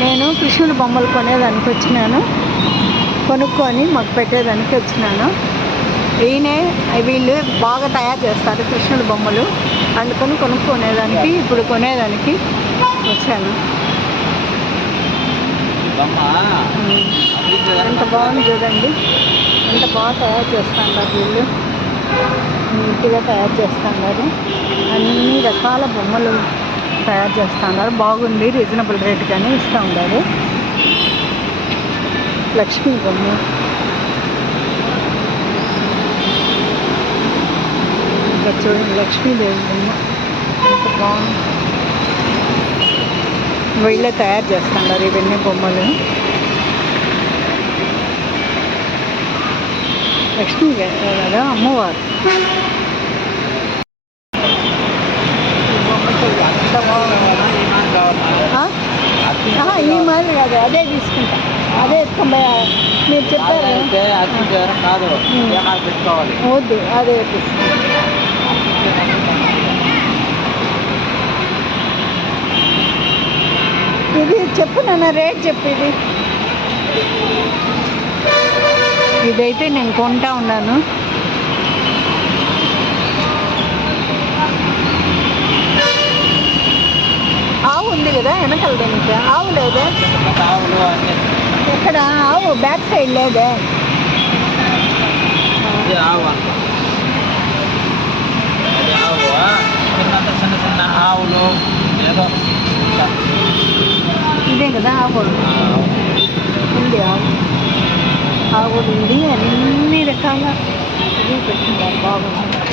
నేను కృష్ణుడి బొమ్మలు కొనేదానికి వచ్చినాను, కొనుక్కొని మాకు పెట్టేదానికి వచ్చినాను. వీళ్ళు బాగా తయారు చేస్తారు కృష్ణుడి బొమ్మలు, అందుకొని కొనుక్కునేదానికి ఇప్పుడు కొనేదానికి వచ్చాను. ఎంత బాగుంది చూడండి, ఎంత బాగా తయారు చేస్తున్నారు వీళ్ళు, నీట్గా తయారు చేస్తున్నారు. అన్ని రకాల బొమ్మలు తయారు చేస్తున్నారు, బాగుంది. రీజనబుల్ రేట్ కానీ ఇస్తూ ఉన్నారు. లక్ష్మీ బొమ్మ, ఇంకా చూడండి లక్ష్మీదేవి బొమ్మ ఎంత బాగుంది. వీళ్ళే తయారు చేస్తున్నారు ఇవన్నీ బొమ్మలు. లక్ష్మీ కదా అమ్మవారు. ఈ మాదిరి కాదు, అదే తీసుకుంటా, అదే ఎత్తుకుంటా. మీరు చెప్పారు వద్దు, అదే తీసుకుంటా. ఇది చెప్పు నాన్న, రేట్ చెప్పు. ఇదైతే నేను కొంటా ఉన్నాను. ఆవు ఉంది కదా వెనకాల, దీనికి ఆవు లేదే. ఎక్కడ ఆవు? బ్యాక్ సైడ్ లేదే. చిన్న ఆవులు ఏదో ఇదే కదా ఆవు ఉంది. ఆవు ఉంది, అన్ని రకాల ఇది పెట్టింటారు, బాగుంది.